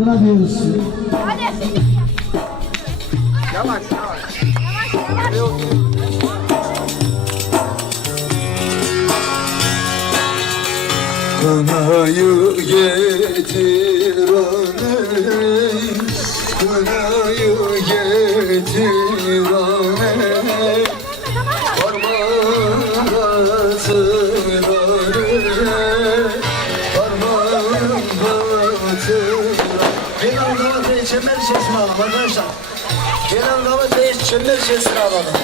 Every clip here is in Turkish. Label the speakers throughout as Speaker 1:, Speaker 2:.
Speaker 1: adına diyoruz.
Speaker 2: Hadi.
Speaker 3: Yavaş yavaş.
Speaker 2: Yavaş yavaş.
Speaker 4: Kınayı getir aney Kınayı getir aney
Speaker 3: Çember içerisine alalım.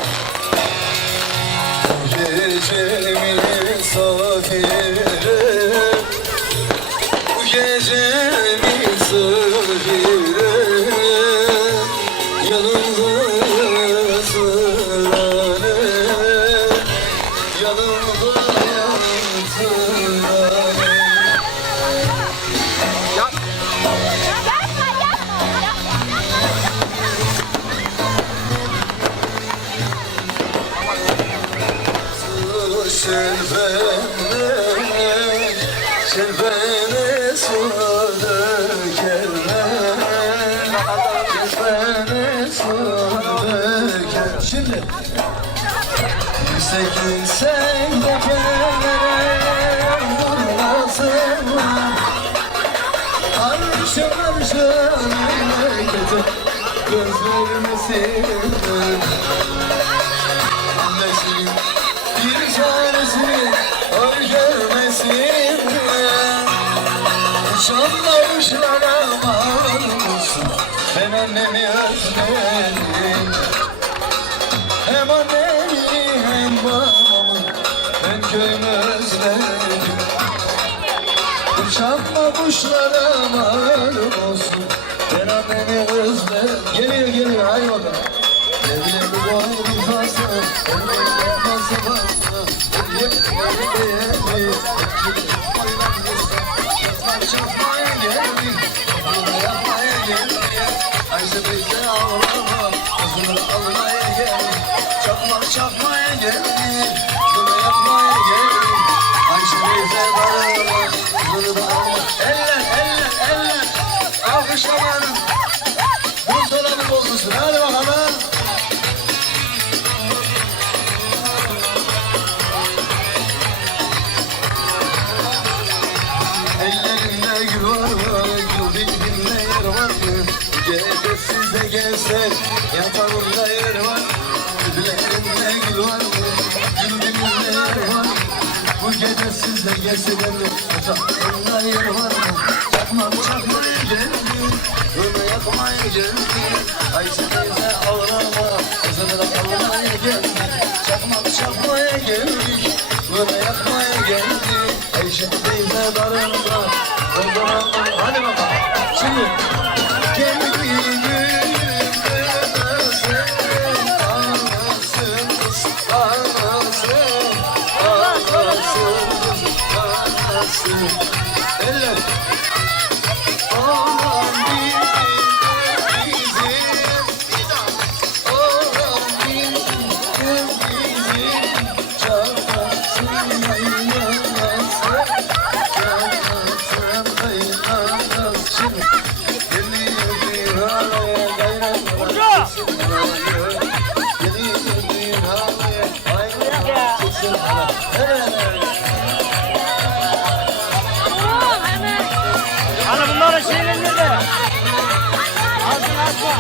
Speaker 4: Şimdi. Yüksek yüksek tepeler Vurmasın Arşın arşın memleketi Gözlerimi sildim Annesinin bir çaresini Oy görmesin Uçanmamışlara mal olsun Ben annemi özledim kuşlara malum olsun Ben annemi özledim Geliyor geliyor hadi bakalım Evine bir boyun fazla Evine fazla fazla Yep, yep, yep, Çakmaya geldik Bunu yapmaya geldik Ayşe teyze ağlama Kızını almaya geldik Çakmak çakmaya geldik Bunu yapmaya geldik Ayşe teyze Kızını da alma Eller eller eller Alkışlamanın Buzdolabı bozulsun hadi bakalım Ellerinde gül var mı? Gül dibinde yer var mı? Gece size gelse yatağında yer var mı? Gül var mı? Gül dibinde yer var? Bu gece size gelse de yer var mı? Ömür yakmaya geldi. Ayşe teyze ağlama, ağlasın. Eller.
Speaker 5: Alsın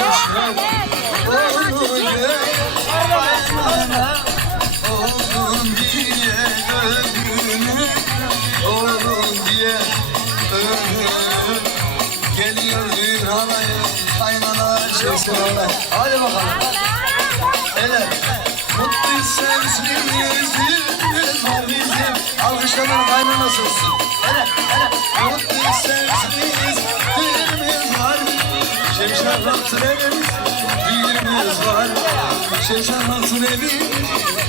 Speaker 5: alsın.
Speaker 4: Çeksin halay Hadi bakalım. Hele Mutlu sensin yüzümüz var bizim Alkışlanır kaynanası olsun Hele hele Mutlu sensin yüzümüz var. Şemşer Rabbin evimiz Düğünümüz var. Şemşer Rabbin evimiz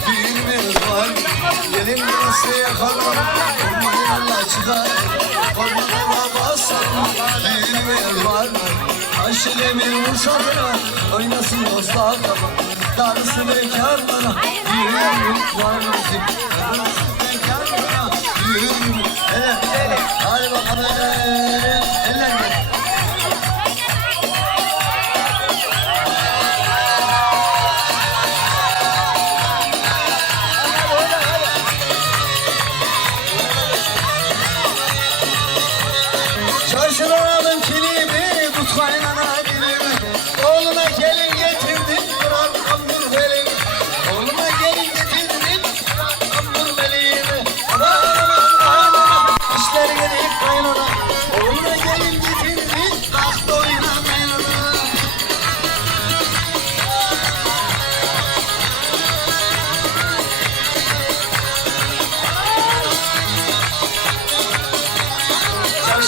Speaker 4: Düğünümüz var. Gelin nasıl yakalım Ormanlarla çıkar. Ormanlara basalım Düğün yer var Bir uşakla Oynasın dostlar Darısı bekarlara Düğün var. Bizim Darısı bekarlara Hele hele Hadi bakalım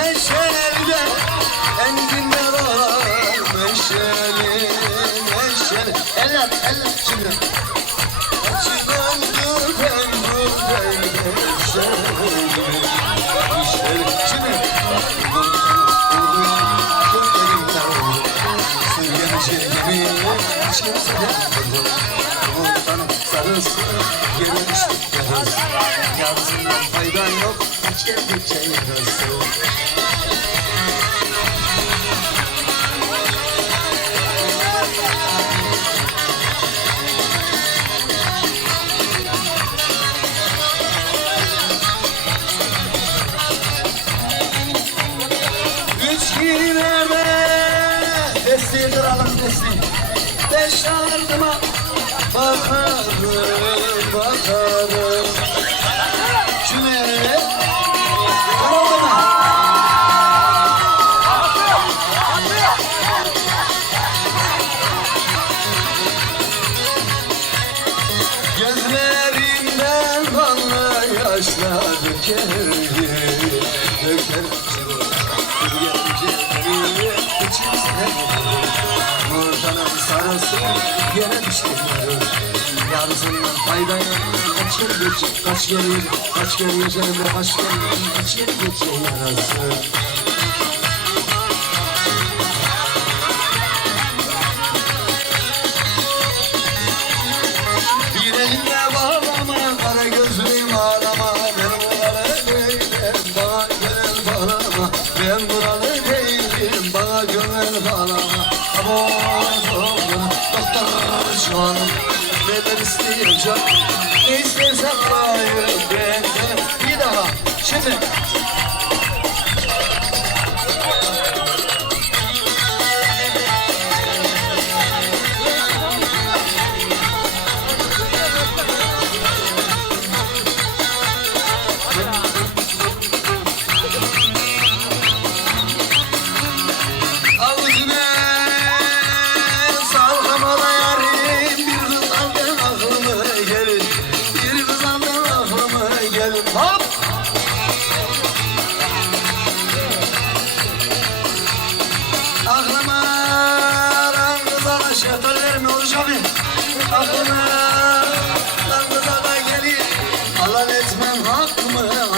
Speaker 4: olmuş Meşelden Enginler var Meşeli Meşeli Eller eller şimdi Çıkandı pengu pengu Meşeli Şimdi Hiç kimse de sarısı Yemiştik yarısı Yarısından faydan yok Hiç geldikçe yarısı Üç girmeme Desteği kıralım desteği Beş ardıma Bakarım bakarım yere düştü Yarısından fayda yok Kaç yıl geç, kaç gelir Kaç gelir üzerinde kaç gelir Kaç yıl geç yarası isteyeceğim, ne istersen hayır benden Bir daha, şimdi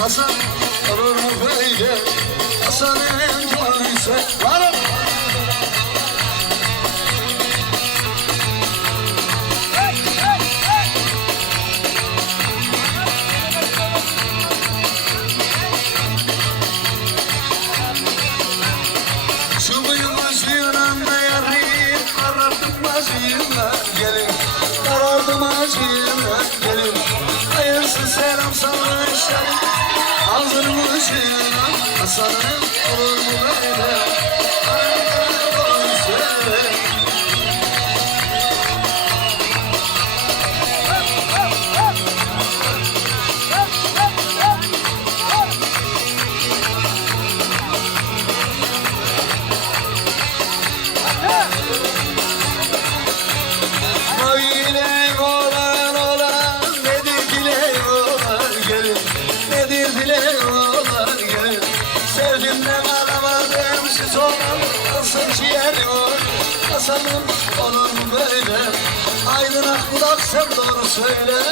Speaker 4: Hasan olur mu böyle? Hasan'ın canıysa varım Şu bıyıklı şiiranda yarim Karardım acıyımla gelin Karardım acıyımla sanırım olur mu böyle? Nedir dile var gelin, nedir dile var
Speaker 3: Olmasanın olur mu böyle Aydın Akbudak sen doğru söyle